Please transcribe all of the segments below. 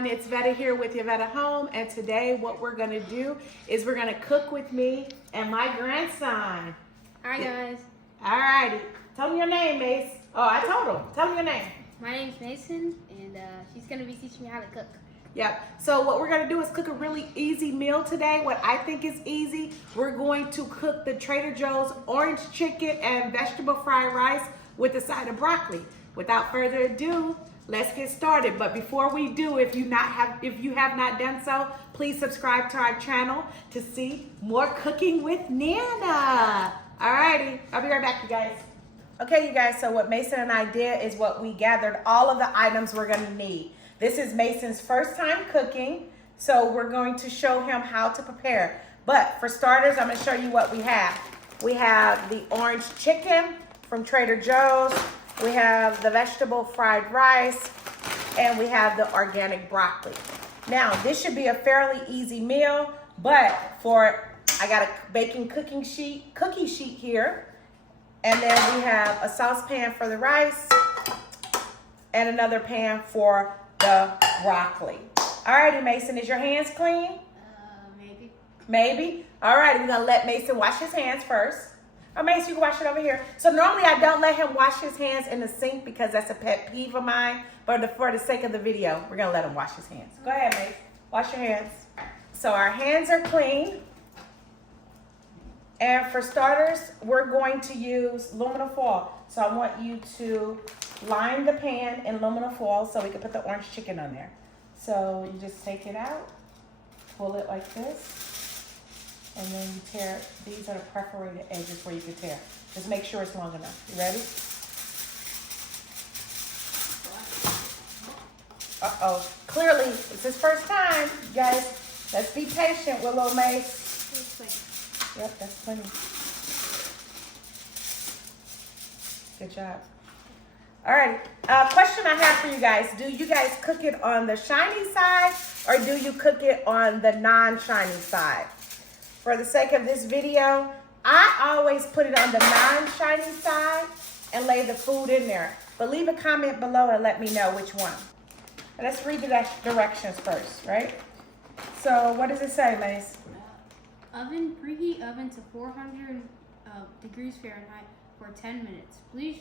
everyone, it's Yvetta here with Yvetta Home, and today what we're going to do is we're going to cook with me and my grandson. Hi guys. Alrighty, tell me your name, Mace. Oh, I told him. Tell me your name. My name's Mason, and she's going to be teaching me how to cook. Yep, so what we're going to do is cook a really easy meal today. What I think is easy, we're going to cook the Trader Joe's orange chicken and vegetable fried rice with a side of broccoli. Without further ado, let's get started. But before we do, if you have not done so, please subscribe to our channel to see more cooking with Nana. Alrighty, I'll be right back, you guys. Okay, you guys, so what Mason and I did is what we gathered all of the items we're gonna need. This is Mason's first time cooking, so we're going to show him how to prepare. But for starters, I'm gonna show you what we have. We have the orange chicken from Trader Joe's. We have the vegetable fried rice, and we have the organic broccoli. Now, this should be a fairly easy meal, but I got a baking cookie sheet here, and then we have a saucepan for the rice, and another pan for the broccoli. Alrighty, Mason, is your hands clean? Maybe. Maybe? Alrighty, we're gonna let Mason wash his hands first. Oh, Mason, you can wash it over here. So normally I don't let him wash his hands in the sink because that's a pet peeve of mine. But for the sake of the video, we're gonna let him wash his hands. Go ahead, Mason. Wash your hands. So our hands are clean. And for starters, we're going to use aluminum foil. So I want you to line the pan in aluminum foil so we can put the orange chicken on there. So you just take it out, pull it like this. And then you tear, these are the perforated edges where you can tear. Just make sure it's long enough. You ready? Uh-oh. Clearly, it's his first time. You guys, let's be patient with little Mace. Yep, that's plenty. Good job. All right, question I have for you guys. Do you guys cook it on the shiny side or do you cook it on the non-shiny side? For the sake of this video, I always put it on the non-shiny side and lay the food in there. But leave a comment below and let me know which one. And let's read the directions first, right? So what does it say, Mace? Preheat oven to 400 degrees Fahrenheit for 10 minutes. Please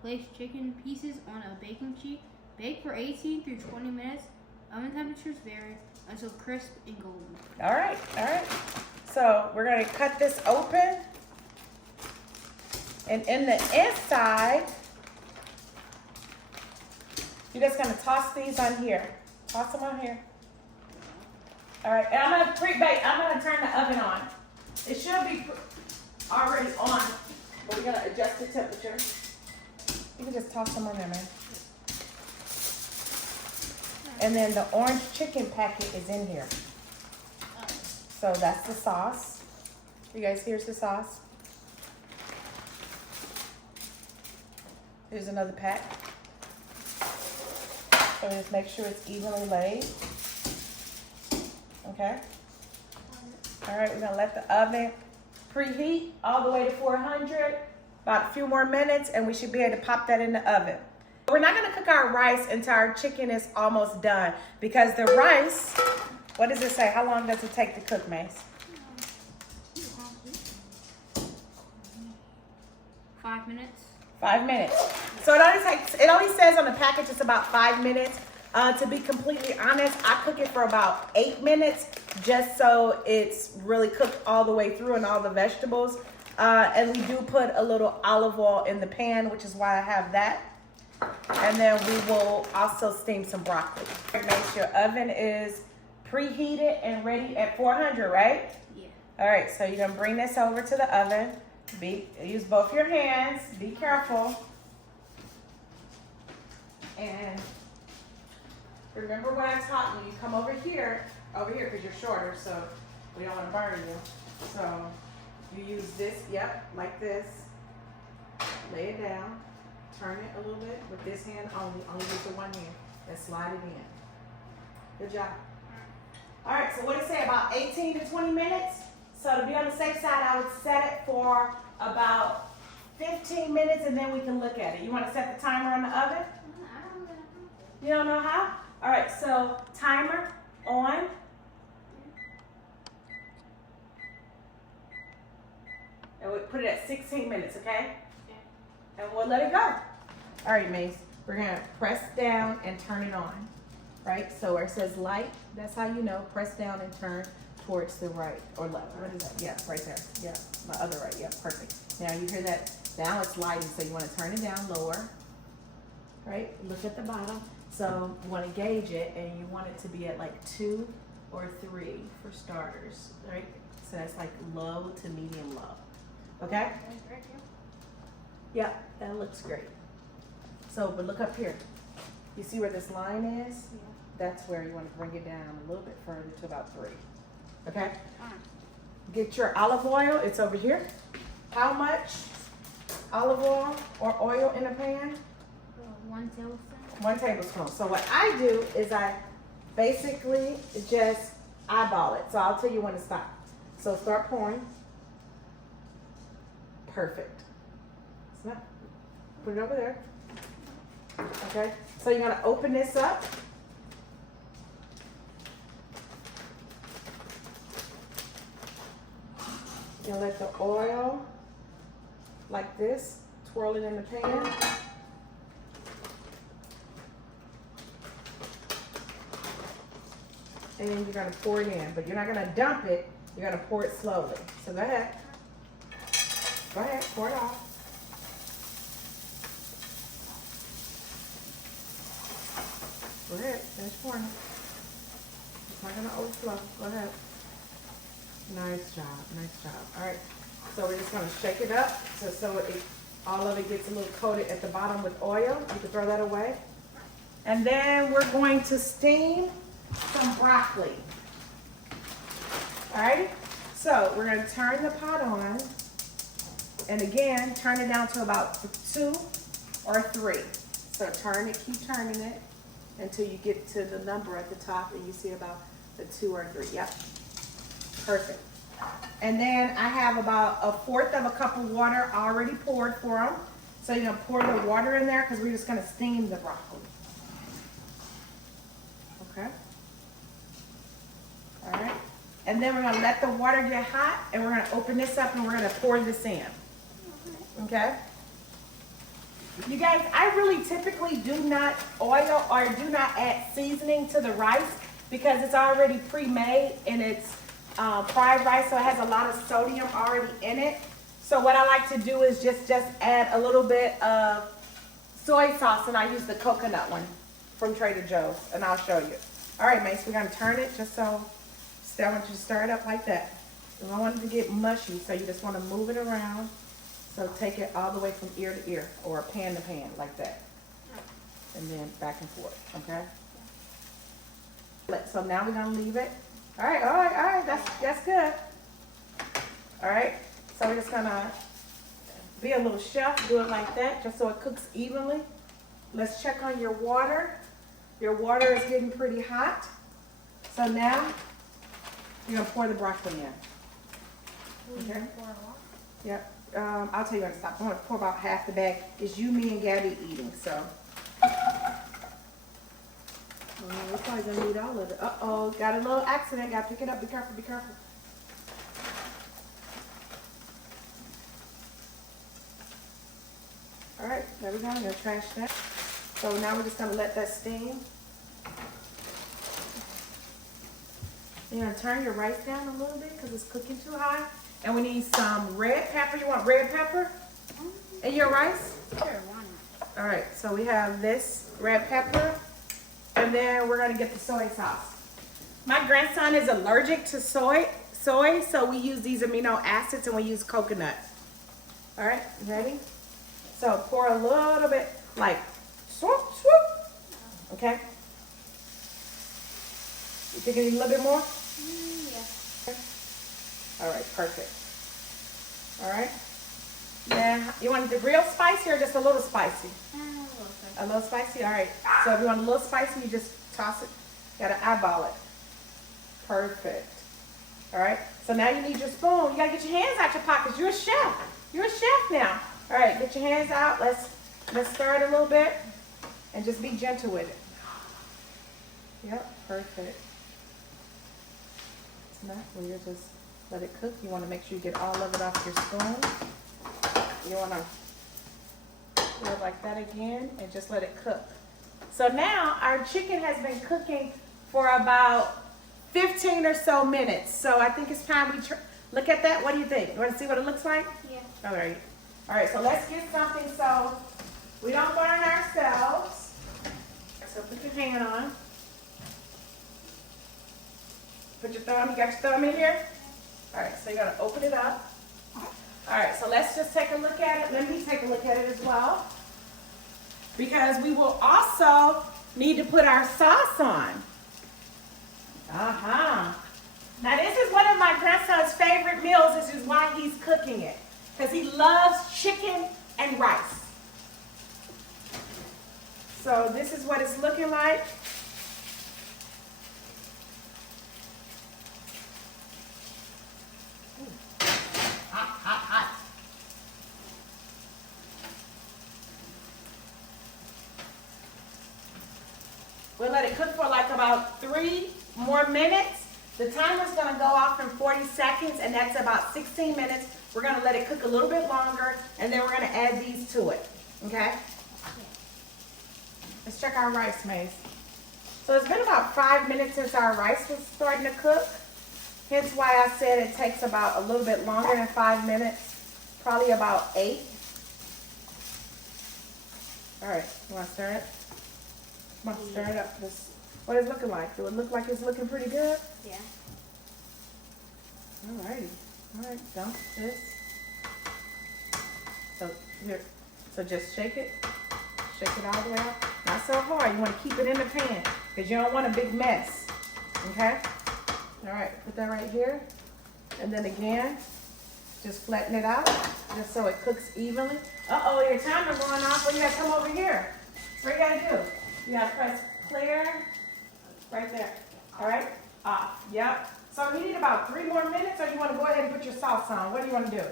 place chicken pieces on a baking sheet. Bake for 18 through 20 minutes. Oven temperatures vary until crisp and golden. All right. So we're gonna cut this open. And in the inside, you're just gonna toss these on here. Toss them on here. All right, and I'm gonna turn the oven on. It should be already on, but we're gonna adjust the temperature. You can just toss them on there, man. And then the orange chicken packet is in here. So that's the sauce. You guys, here's the sauce. Here's another pack. So just make sure it's evenly laid. Okay. All right, we're gonna let the oven preheat all the way to 400. About a few more minutes and we should be able to pop that in the oven. We're not gonna cook our rice until our chicken is almost done because the rice, what does it say? How long does it take to cook, Mace? 5 minutes. 5 minutes. So it only says on the package it's about 5 minutes. To be completely honest, I cook it for about 8 minutes just so it's really cooked all the way through and all the vegetables. And we do put a little olive oil in the pan, which is why I have that. And then we will also steam some broccoli. Make sure your oven is preheated and ready at 400, right? Yeah. All right, so you're gonna bring this over to the oven. Use both your hands, be careful. And remember what I taught you, you come over here because you're shorter, so we don't wanna burn you. So you use this, yep, like this. Lay it down. Turn it a little bit with this hand only use the one hand, and slide it in. Good job. All right, so what did it say, about 18 to 20 minutes? So to be on the safe side, I would set it for about 15 minutes and then we can look at it. You want to set the timer on the oven? I don't know. You don't know how? All right, so so timer on. And we'll put it at 16 minutes, okay? And we'll let it go. All right, Mace, we're gonna press down and turn it on, right? So where it says light, that's how you know, press down and turn towards the right or left. What is that? Yeah, right there. Yeah, my other right, yeah, perfect. Now you hear that, now it's lighting, so you wanna turn it down lower, right? Look at the bottom. So you wanna gauge it and you want it to be at like 2 or 3 for starters, right? So that's like low to medium low, okay? Yep, that looks great. So, but look up here. You see where this line is? Yeah. That's where you want to bring it down a little bit further to about 3. Okay? Get your olive oil. It's over here. How much olive oil or oil in a pan? 1 tablespoon. 1 tablespoon. So what I do is I basically just eyeball it. So I'll tell you when to stop. So start pouring. Perfect. Snap. Put it over there. Okay, so you're gonna open this up. You're gonna let the oil, like this, twirl it in the pan. And then you're gonna pour it in, but you're not gonna dump it, you're gonna pour it slowly. So go ahead. Go ahead, pour it off. Go ahead, finish pouring it. It's not gonna overflow. Go ahead. Nice job, nice job. All right, so we're just gonna shake it up so it, all of it gets a little coated at the bottom with oil. You can throw that away. And then we're going to steam some broccoli. All right, so we're gonna turn the pot on. And again, turn it down to about 2 or 3. So turn it, keep turning it until you get to the number at the top and you see about the 2 or 3. Yep, perfect. And then I have about 1/4 of a cup of water already poured for them. So you're gonna pour the water in there because we're just gonna steam the broccoli. Okay. All right. And then we're gonna let the water get hot and we're gonna open this up and we're gonna pour this in. Okay. You guys, I really typically do not oil or do not add seasoning to the rice because it's already pre-made and it's fried rice, so it has a lot of sodium already in it. So what I like to do is just add a little bit of soy sauce, and I use the coconut one from Trader Joe's, and I'll show you. All right, Mace, we're gonna turn it just so, I want you to stir it up like that. You don't want it to get mushy, so you just wanna move it around. So take it all the way from ear to ear or pan to pan like that. And then back and forth, okay? So now we're gonna leave it. All right, that's good. All right, so we're just gonna be a little chef, do it like that, just so it cooks evenly. Let's check on your water. Your water is getting pretty hot. So now, you're gonna pour the broccoli in. Okay? Yep. I'll tell you when to stop. I'm gonna pour about half the bag. It's you, me, and Gabby eating, so. We're probably gonna need all of it. Uh-oh, got a little accident. Gotta pick it up. Be careful, be careful. All right, there we go. I'm gonna trash that. So now we're just gonna let that steam. You're gonna turn your rice down a little bit because it's cooking too high. And we need some red pepper. You want red pepper in your rice? Sure, why not? All right, so we have this red pepper, and then we're gonna get the soy sauce. My grandson is allergic to soy, so we use these amino acids and we use coconut. All right, you ready? So pour a little bit, like swoop, swoop. Okay. You think you need a little bit more? Yeah. All right, perfect. All right. Then you want it real spicy or just a little spicy? A little spicy? All right. So if you want a little spicy, you just toss it. You gotta eyeball it. Perfect. All right. So now you need your spoon. You gotta get your hands out your pockets. You're a chef. You're a chef now. All right. Get your hands out. Let's stir it a little bit and just be gentle with it. Yep, perfect. It's not weird, just let it cook. You want to make sure you get all of it off your spoon. You want to do it like that again and just let it cook. So now our chicken has been cooking for about 15 or so minutes. So I think it's time we look at that. What do you think? You want to see what it looks like? Yeah. All right. All right, so let's get something so we don't burn ourselves. So put your hand on. Put your thumb, you got your thumb in here? All right, so you're gonna open it up. All right, so let's just take a look at it. Let me take a look at it as well. Because we will also need to put our sauce on. Now this is one of my grandson's favorite meals. This is why he's cooking it. Because he loves chicken and rice. So this is what it's looking like. Hot. We'll let it cook for like about 3 more minutes. The timer's gonna go off in 40 seconds, and that's about 16 minutes. We're gonna let it cook a little bit longer, and then we're gonna add these to it, okay? Let's check our rice, Mace. So it's been about 5 minutes since our rice was starting to cook. Hence why I said it takes about a little bit longer than 5 minutes, probably about 8. All right, you wanna stir it? Come on, stir it up. What is it looking like? Do it look like it's looking pretty good? Yeah. Alrighty. All right, dump this. So here, so just shake it all the way out. Not so hard. You want to keep it in the pan because you don't want a big mess. Okay. All right, put that right here, and then again, just flatten it out, just so it cooks evenly. Uh-oh, your timer going off. Well, you gotta come over here. What you gotta do? You gotta press clear, right there. All right, off. Yep. So we need about 3 more minutes, or you want to go ahead and put your sauce on? What do you want to do?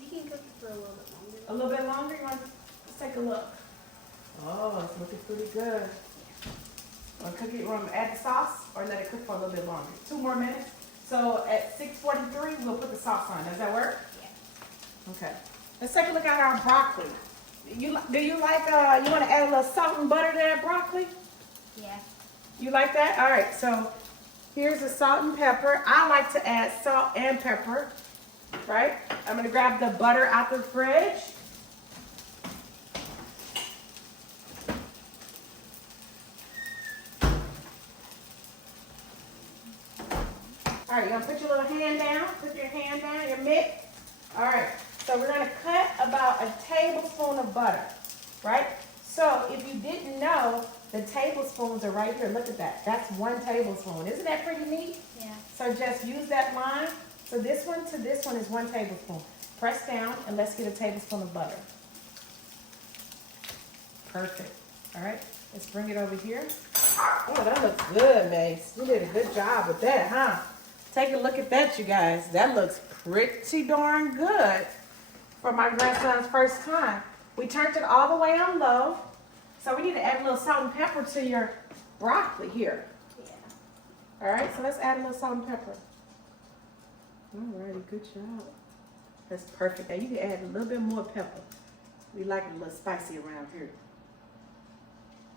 You can cook it for a little bit longer. A little bit longer? You want to let's take a look. Oh, it's looking pretty good. Want to cook it? You want to add the sauce, or let it cook for a little bit longer? 2 more minutes. So at 6:43, we'll put the sauce on. Does that work? Yeah. Okay. Let's take a look at our broccoli. Do you like? You want to add a little salt and butter to that broccoli? Yeah. You like that? All right. So here's the salt and pepper. I like to add salt and pepper. Right? I'm gonna grab the butter out the fridge. All right, you're gonna put your little hand down, put your hand down, your mitt. All right, so we're gonna cut about a tablespoon of butter, right? So if you didn't know, the tablespoons are right here. Look at that. That's 1 tablespoon. Isn't that pretty neat? Yeah. So just use that line. So this one to this one is 1 tablespoon. Press down and let's get a tablespoon of butter. Perfect. All right, let's bring it over here. Oh, that looks good, Mace. You did a good job with that, huh? Take a look at that, you guys. That looks pretty darn good for my grandson's first time. We turned it all the way on low. So we need to add a little salt and pepper to your broccoli here. Yeah. All right, so let's add a little salt and pepper. Alrighty, good job. That's perfect. Now you can add a little bit more pepper. We like it a little spicy around here.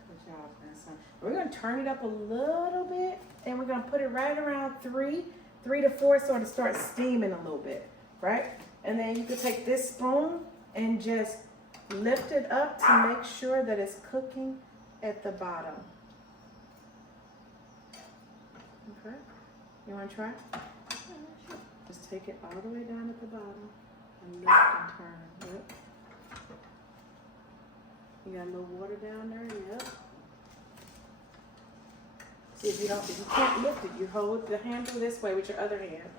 Good job, grandson. We're gonna turn it up a little bit, and we're gonna put it right around 3 to 4, so to start steaming a little bit, right? And then you can take this spoon and just lift it up to make sure that it's cooking at the bottom. Okay, you wanna try? Just take it all the way down at the bottom and lift and turn. Yep. You got a little water down there? Yep. See, if you can't lift it, you hold the handle this way with your other hand,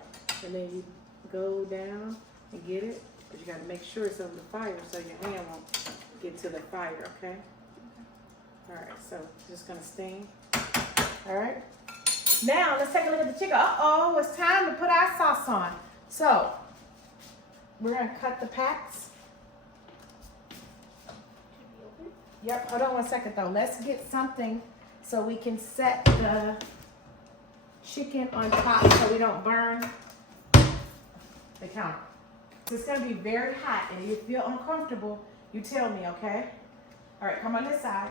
and then you go down and get it. But you got to make sure it's on the fire so your hand won't get to the fire. Okay. All right. So just gonna steam. All right. Now, let's take a look at the chicken. Uh-oh, it's time to put our sauce on. So, we're going to cut the packs. Yep, hold on 1 second though. Let's get something so we can set the chicken on top so we don't burn the counter. So it's gonna be very hot, and if you feel uncomfortable, you tell me, okay? All right, come on this side.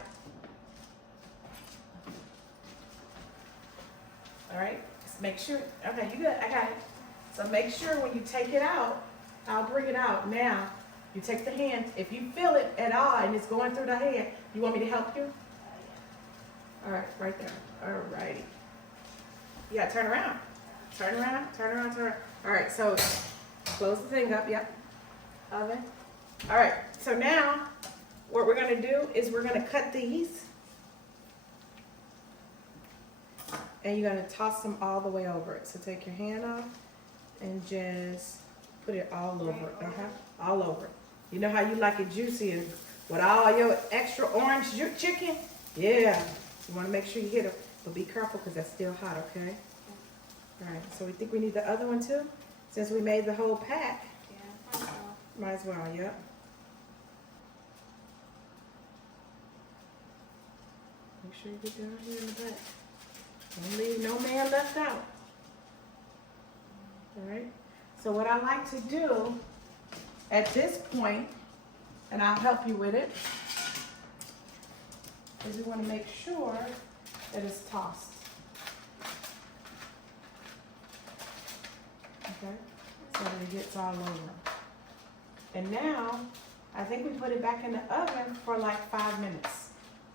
All right, just make sure, okay, you good, I got it. So make sure when you take it out, I'll bring it out now. You take the hand, if you feel it at all and it's going through the hand, you want me to help you? All right, right there, all righty. Yeah, turn around. Turn around, turn around, turn around. All right, so close the thing up, yep. Oven. All right, so now what we're gonna do is we're gonna cut these. And you're gonna toss them all the way over it. So take your hand off and just put it all over it, all over it. You know how you like it juicy and with all your extra orange chicken? Yeah, you wanna make sure you hit it, but be careful because that's still hot, okay? All right, so we think we need the other one too? Since we made the whole pack. Yeah, might as well, yep. Make sure you get down here in the back. Don't leave no man left out. All right. So what I like to do at this point, and I'll help you with it, is we want to make sure that it's tossed. Okay. So that it gets all over. And now, I think we put it back in the oven for like 5 minutes.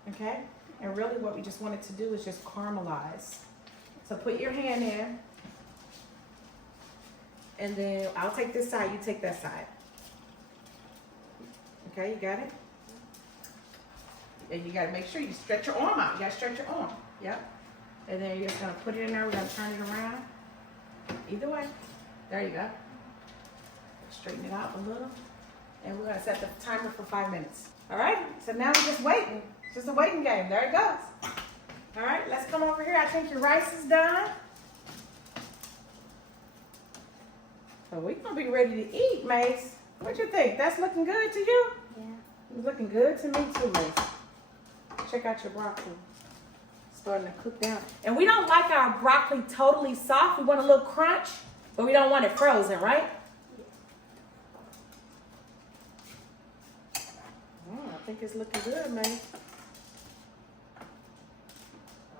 Okay. And really what we just wanted to do is just caramelize. So put your hand in. And then I'll take this side, you take that side. Okay, you got it? And you gotta make sure you stretch your arm out. You gotta stretch your arm. Yep. And then you're just gonna put it in there, we're gonna turn it around. Either way. There you go. Straighten it out a little. And we're gonna set the timer for 5 minutes. All right, so now we're just waiting. It's just a waiting game. There it goes. All right, let's come over here. I think your rice is done. So we're gonna be ready to eat, Mace. What you think? That's looking good to you? Yeah. It's looking good to me too, Mace. Check out your broccoli. Starting to cook down. And we don't like our broccoli totally soft. We want a little crunch, but we don't want it frozen, right? Oh, I think it's looking good, man.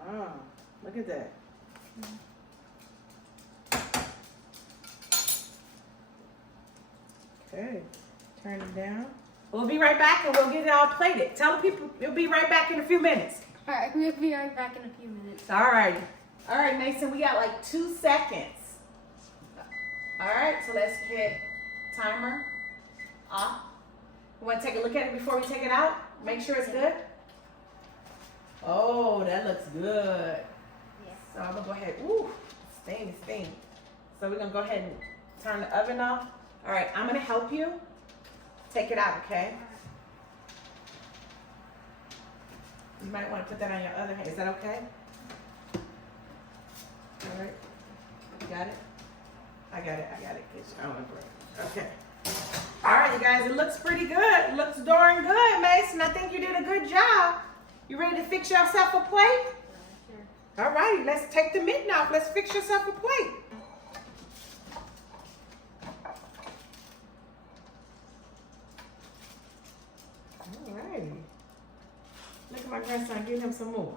Oh, look at that. Okay, turn it down. We'll be right back and we'll get it all plated. Tell the people we'll be right back in a few minutes. All right, we'll be right back in a few minutes. All righty. All right, Mason, we got like 2 seconds. All right, so let's hit timer off. You want to take a look at it before we take it out? Make sure it's good. Oh, that looks good. Yeah. So I'm gonna go ahead. Ooh, steam. So we're gonna go ahead and turn the oven off. All right, I'm gonna help you take it out, okay? You might want to put that on your other hand. Is that okay? All right. You got it? I got it. Okay. All right, you guys, it looks pretty good. It looks darn good, Mason. I think you did a good job. You ready to fix yourself a plate? Sure. All righty, let's take the mitten off. Let's fix yourself a plate. All righty. Look at my grandson, give him some more.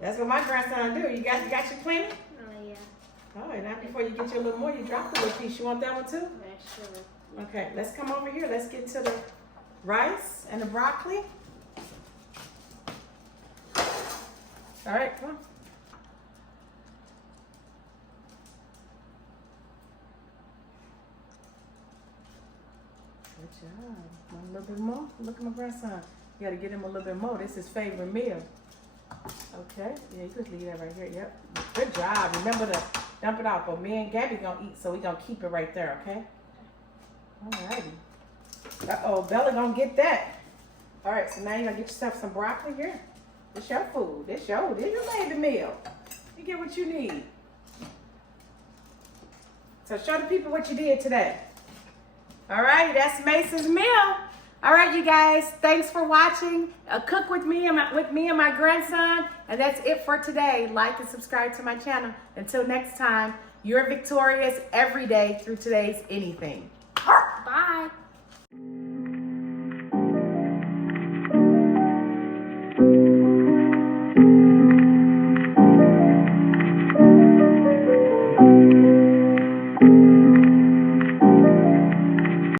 That's what my grandson do. You got your plenty? Oh, yeah. All right, now before you get your little more, you dropped a little piece. You want that one too? Yeah, sure. Okay, let's come over here. Let's get to the rice and the broccoli. All right, come on. Good job. Want a little bit more? Look at my grandson. You gotta get him a little bit more. This is his favorite meal. Okay, yeah, you just leave that right here. Yep. Good job. Remember to dump it out. But me and Gabby gonna eat, so we gonna keep it right there, okay? Alrighty. Uh-oh, Bella gonna get that. Alright, so now you're gonna get yourself some broccoli here. This your food. This you made the meal. You get what you need. So show the people what you did today. Alrighty, that's Mason's meal. All right, you guys, thanks for watching. Cook with me and my grandson. And that's it for today. Like and subscribe to my channel. Until next time, you're victorious every day through today's anything.